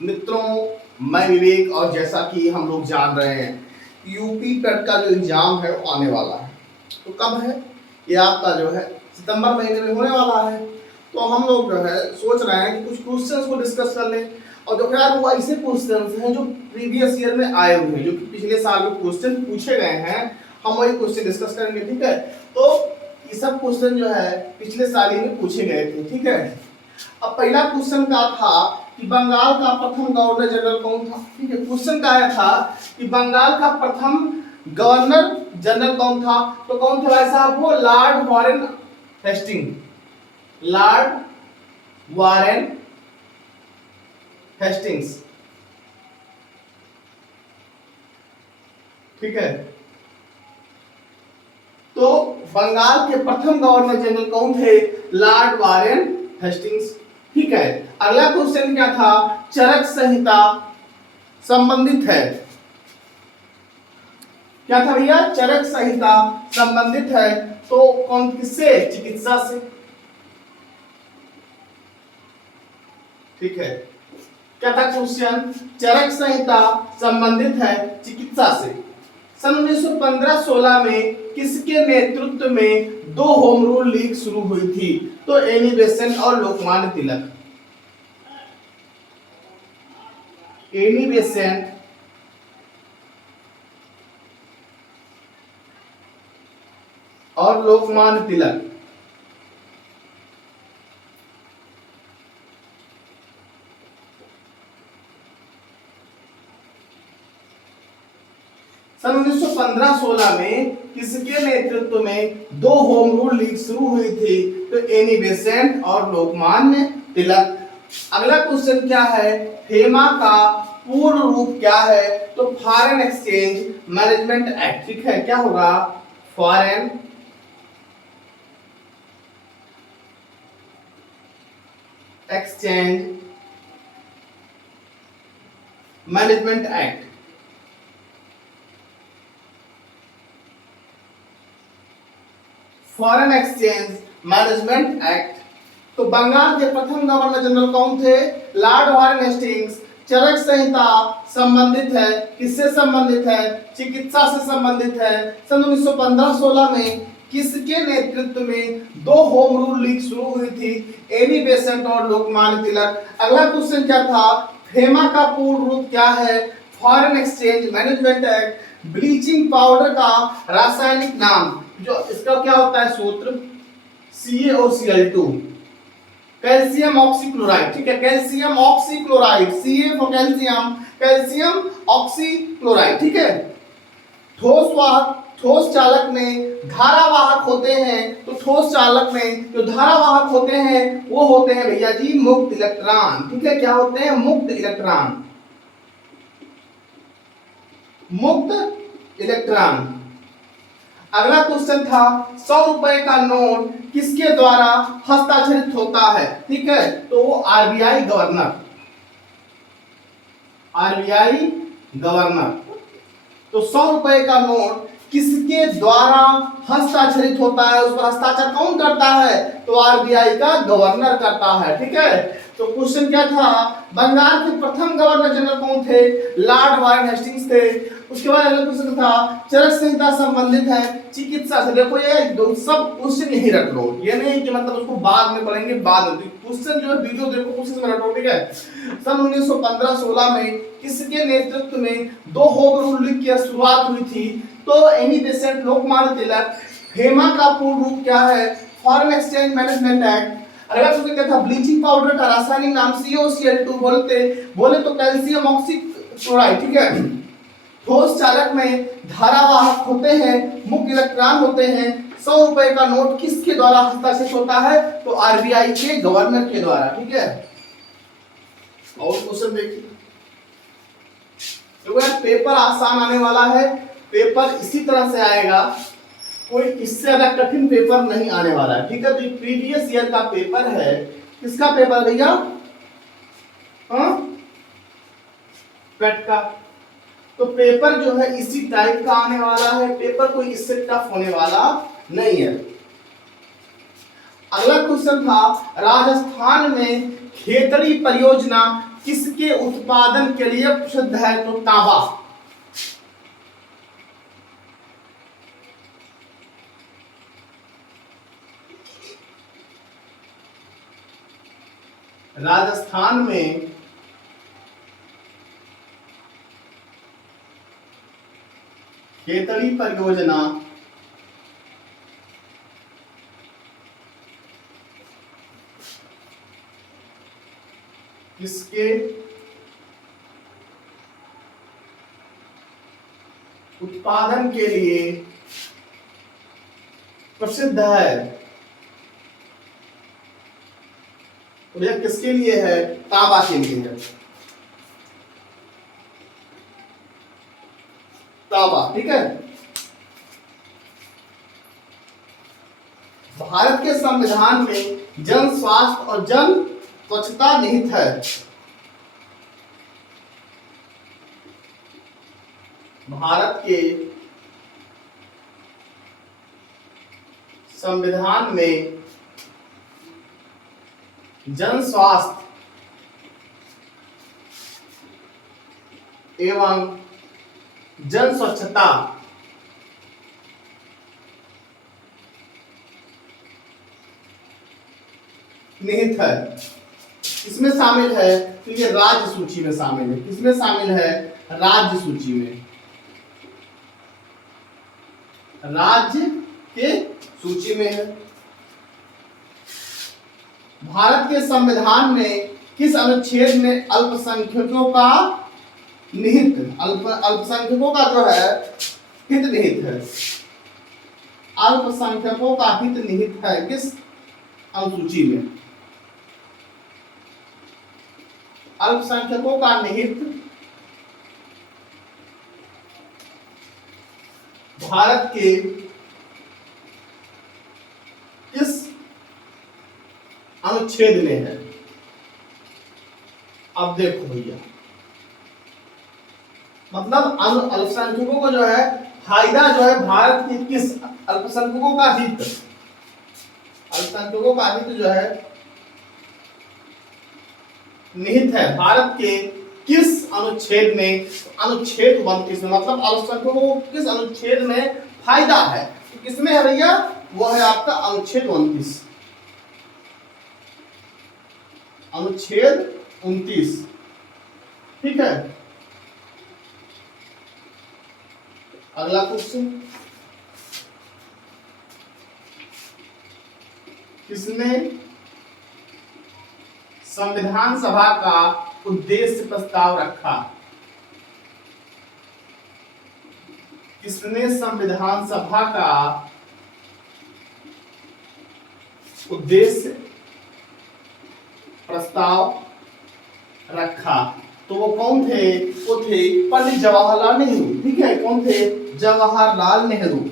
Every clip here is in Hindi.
मित्रों, मैं विवेक, और जैसा कि हम लोग जान रहे हैं यूपी टेट का जो एग्जाम है वो आने वाला है। तो कब है ये? आपका जो है सितंबर महीने में होने वाला है। तो हम लोग जो है सोच रहे हैं कि कुछ क्वेश्चंस को डिस्कस कर लें। और जो यार वो ऐसे क्वेश्चंस हैं जो प्रीवियस ईयर में आए हुए हैं, जो कि पिछले साल में क्वेश्चन पूछे गए हैं, हम वही क्वेश्चन डिस्कस करेंगे। ठीक है, तो ये सब क्वेश्चन जो है पिछले साल ही में पूछे गए थे। ठीक है, अब पहला क्वेश्चन क्या था कि बंगाल का प्रथम गवर्नर जनरल कौन था। ठीक है, क्वेश्चन का आया था कि बंगाल का प्रथम गवर्नर जनरल कौन था। तो कौन था भाई साहब? वो Lord Warren Hasting, Lord Warren Hastings. ठीक है, तो बंगाल के प्रथम गवर्नर जनरल कौन थे? Lord Warren Hastings. ठीक है, अगला क्वेश्चन क्या था? चरक संहिता संबंधित है। क्या था भैया? चरक संहिता संबंधित है। तो कौन किससे? चिकित्सा से। ठीक है, क्या था क्वेश्चन? चरक संहिता संबंधित है चिकित्सा से। सन 1915-16 में किसके नेतृत्व में दो होम रूल लीग शुरू हुई थी? तो एनी बेसेंट और लोकमान्य तिलक। एनी बेसेंट और लोकमान्य तिलक। सन 1915-16 में किसके नेतृत्व में दो होम रूल लीग शुरू हुई थी? तो एनी बेसेंट और लोकमान्य तिलक। अगला क्वेश्चन क्या है? फेमा का पूर्ण रूप क्या है? तो फॉरेन एक्सचेंज मैनेजमेंट एक्ट। ठीक है, क्या होगा? Foreign exchange management act. Foreign exchange management act. तो बंगाल के प्रथम गवर्नर जनरल कौन थे? Lord Warren Hastings. Charak Samhita संबंधित है, किससे संबंधित है? चिकित्सा से संबंधित है। सन 1915-16 में किसके नेतृत्व में दो होम रूल लीग शुरू हुई थी? एनी बेसेंट और लोकमान्य तिलक। अगला क्वेश्चन क्या था? फेमा का पूर्ण रूप क्या है? Foreign exchange management act. Bleaching powder का रासायनिक नाम, जो इसका क्या होता है सूत्र? CaOCl2, calcium oxychloride. ठीक है, calcium oxychloride, Ca for calcium, calcium oxychloride. ठीक है, ठोस वाहक, ठोस चालक में धारावाहक होते हैं। तो ठोस चालक में जो धारावाहक होते हैं वो होते हैं भैया जी मुक्त इलेक्ट्रॉन। ठीक है, क्या होते हैं? मुक्त इलेक्ट्रॉन, मुक्त इलेक्ट्रॉन। अगला क्वेश्चन था 100 रुपए का नोट किसके द्वारा हस्ताक्षरित होता है? ठीक है, तो वो आरबीआई गवर्नर, आरबीआई गवर्नर। तो 100 रुपए का नोट किसके द्वारा हस्ताक्षरित होता है? उस पर हस्ताक्षर कौन करता है? तो आरबीआई का गवर्नर करता है। ठीक है, तो क्वेश्चन क्या था? बंगाल के प्रथम गवर्नर जनरल कौन थे? लॉर्ड वॉरेन हेस्टिंग्स थे। उसके बाद अगला क्वेश्चन था चरक संहिता संबंधित है चिकित्सा से। देखो ये सब क्वेश्चन यही रख लो, ये नहीं कि मतलब उसको बाद में पढ़ेंगे, बाद में क्वेश्चन जो है वीडियो देखो, क्वेश्चन में रखो। ठीक है, सन 1915-16 में किसके नेतृत्व में दो होम रूल लीग की शुरुआत हुई थी? तो Annie Besant, Lokmanya Tilak. FEMA का पूर्ण रूप क्या है? Foreign exchange management act. अगला क्वेश्चन क्या था? ब्लीचिंग पाउडर का रासायनिक नाम CaOCl2 बोले तो कैल्शियम ऑक्सीक्लोराइड। ठीक है, ठोस चालक में धारावाहक होते हैं, मुक्त इलेक्ट्रॉन होते हैं। 100 रुपए का नोट किसके द्वारा हस्ताक्षरित होता है? तो आरबीआई के गवर्नर के द्वारा। ठीक है, और क्वेश्चन देखिए, तो यार पेपर आसान आने वाला है, पेपर इसी तरह से आएगा, कोई इससे ज्यादा कठिन पेपर नहीं आने वाला है। ठीक है, तो प्रीवियस ईयर का पेपर है। किसका पेपर भैया? हाँ, पेट का। तो पेपर जो है इसी टाइप का आने वाला है, पेपर कोई इससे टफ होने वाला नहीं है। अगला क्वेश्चन था राजस्थान में खेतड़ी परियोजना किसके उत्पादन के लिए प्रसिद्ध है? तो तांबा। राजस्थान में खेतड़ी परियोजना किसके उत्पादन के लिए प्रसिद्ध है? तो यह किसके लिए है? तांबा के लिए है। तांबा, ठीक है। भारत के संविधान में जन स्वास्थ्य और जन स्वच्छता निहित है। भारत के संविधान में जन स्वास्थ्य एवं जन स्वच्छता निहित है। इसमें शामिल है, तो ये राज्य सूची में शामिल है। किसमें शामिल है? राज्य सूची में, राज्य के सूची में है। भारत के संविधान में किस अनुच्छेद में अल्पसंख्यकों का निहित, अल्पसंख्यकों का जो है हित निहित है? अल्पसंख्यकों का हित निहित है किस अनुसूची में? अल्पसंख्यकों का निहित भारत के किस अनुच्छेद में है? अब देखो भैया, मतलब अल्पसंख्यकों को जो है फायदा जो है भारत के किस, अल्पसंख्यकों का हित, अल्पसंख्यकों का हित जो है निहित है भारत के किस अनुच्छेद में? अनुच्छेद 29 में। मतलब अल्पसंख्यकों को किस अनुच्छेद में फायदा है? तो किसमें है भैया? वो है आपका अनुच्छेद 29, अनुच्छेद 29, ठीक है। अगला क्वेश्चन, किसने संविधान सभा का उद्देश्य प्रस्ताव रखा? किसने संविधान सभा का उद्देश्य प्रस्ताव रखा? तो वो कौन थे? वो थे पंडित जवाहरलाल नेहरू, ठीक है। कौन थे? जवाहरलाल नेहरू।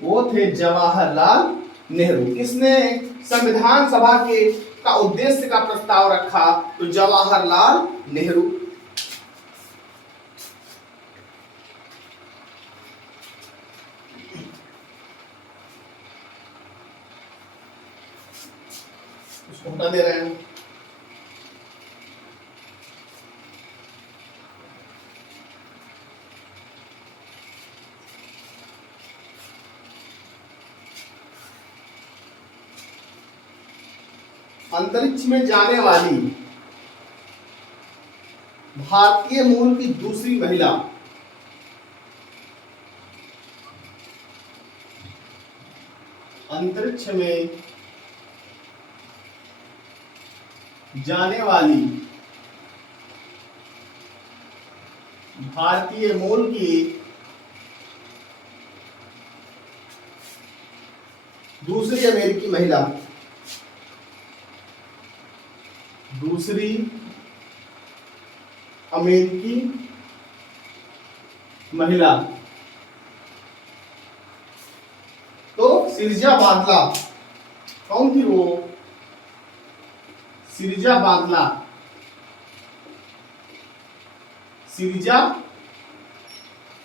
वो थे जवाहरलाल नेहरू। किसने संविधान सभा के का उद्देश्य का प्रस्ताव रखा? तो जवाहरलाल नेहरू। उसको हटा दे रहे हैं। अंतरिक्ष में जाने वाली भारतीय मूल की दूसरी महिला? अंतरिक्ष में जाने वाली भारतीय मूल की दूसरी अमेरिकी महिला, दूसरी अमेरिकी महिला तो सिरजा बांदला। कौन थी वो? सिरजा बांदला। सिरजा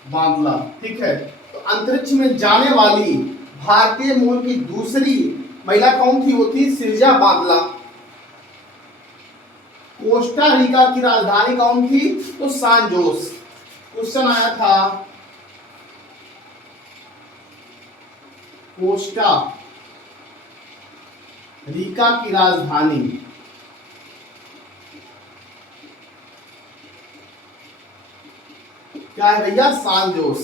बांदला, ठीक है। तो अंतरिक्ष में जाने वाली भारतीय मूल की दूसरी महिला कौन थी? वो थी सिल्जा बांदला। कोस्टा रिका की राजधानी कौन थी? तो सान जोस। क्वेश्चन आया था कोस्टा रिका की राजधानी क्या है भैया? सान जोस।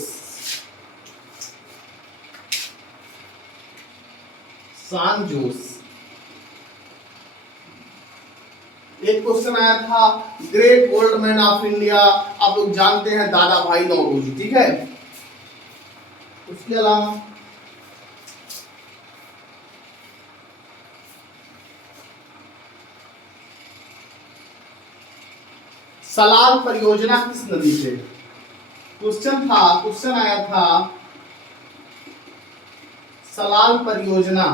सान जोस। एक क्वेश्चन आया था great old man of India, आप लोग जानते हैं दादा भाई नौरोजी, ठीक है। उसके अलावा सलाल परियोजना किस नदी पे? क्वेश्चन आया था सलाल परियोजना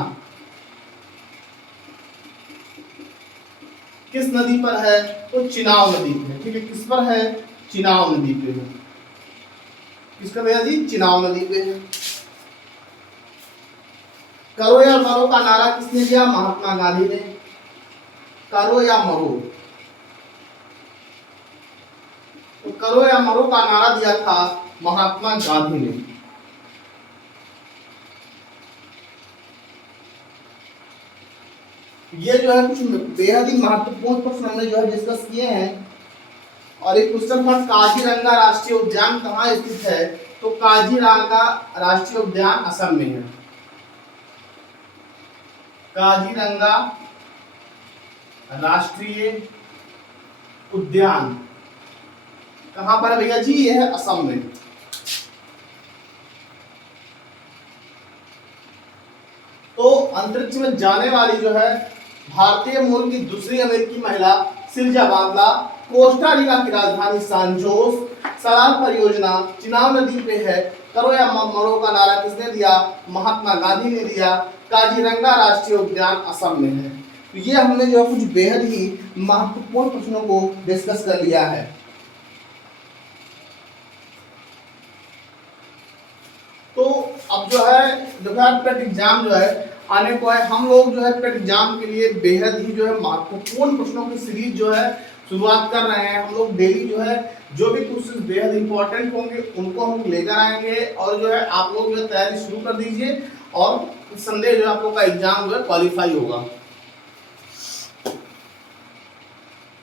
किस नदी पर है? तो चिनाब नदी पे, ठीक है। किस पर है? चिनाब नदी पे है। किस पर भैया जी? चिनाब नदी पे है। करो या मरो का नारा किसने दिया? महात्मा गांधी ने। करो या मरो, तो करो या मरो का नारा दिया था महात्मा गांधी ने। ये जो है कुछ बेहद ही महत्वपूर्ण प्रश्न हमने जो है डिस्कस किए हैं। और एक क्वेश्चन था काजीरंगा राष्ट्रीय उद्यान कहाँ स्थित है? तो काजीरंगा राष्ट्रीय उद्यान असम में है। काजीरंगा राष्ट्रीय उद्यान कहाँ पर है भैया जी? ये है असम में। तो अंतरिक्ष में जाने वाली जो है भारतीय मूल की दूसरी अमेरिकी महिला सिल्जा बांदला, कोस्टा रिका की राजधानी सान जोस, सलाल परियोजना चिनाब नदी पे है, करो या मरो का नारा किसने दिया? महात्मा गांधी ने दिया, काजीरंगा राष्ट्रीय उद्यान असम में है। तो ये हमने जो कुछ बेहद ही महत्वपूर्ण प्रश्नों को डिस्कस कर लिया है। तो अब जो है पेट एग्जाम जो है आने को है, हम लोग जो है पेट एग्जाम के लिए बेहद ही जो है महत्वपूर्ण प्रश्नों की सीरीज जो है शुरुआत कर रहे हैं। हम लोग डेली जो है जो भी क्वेश्चन बेहद इंपॉर्टेंट होंगे उनको हम लेकर आएंगे, और जो है आप लोग जो है तैयारी शुरू कर दीजिए, और संदेह जो है आप लोग का एग्जाम जो है क्वालिफाई होगा।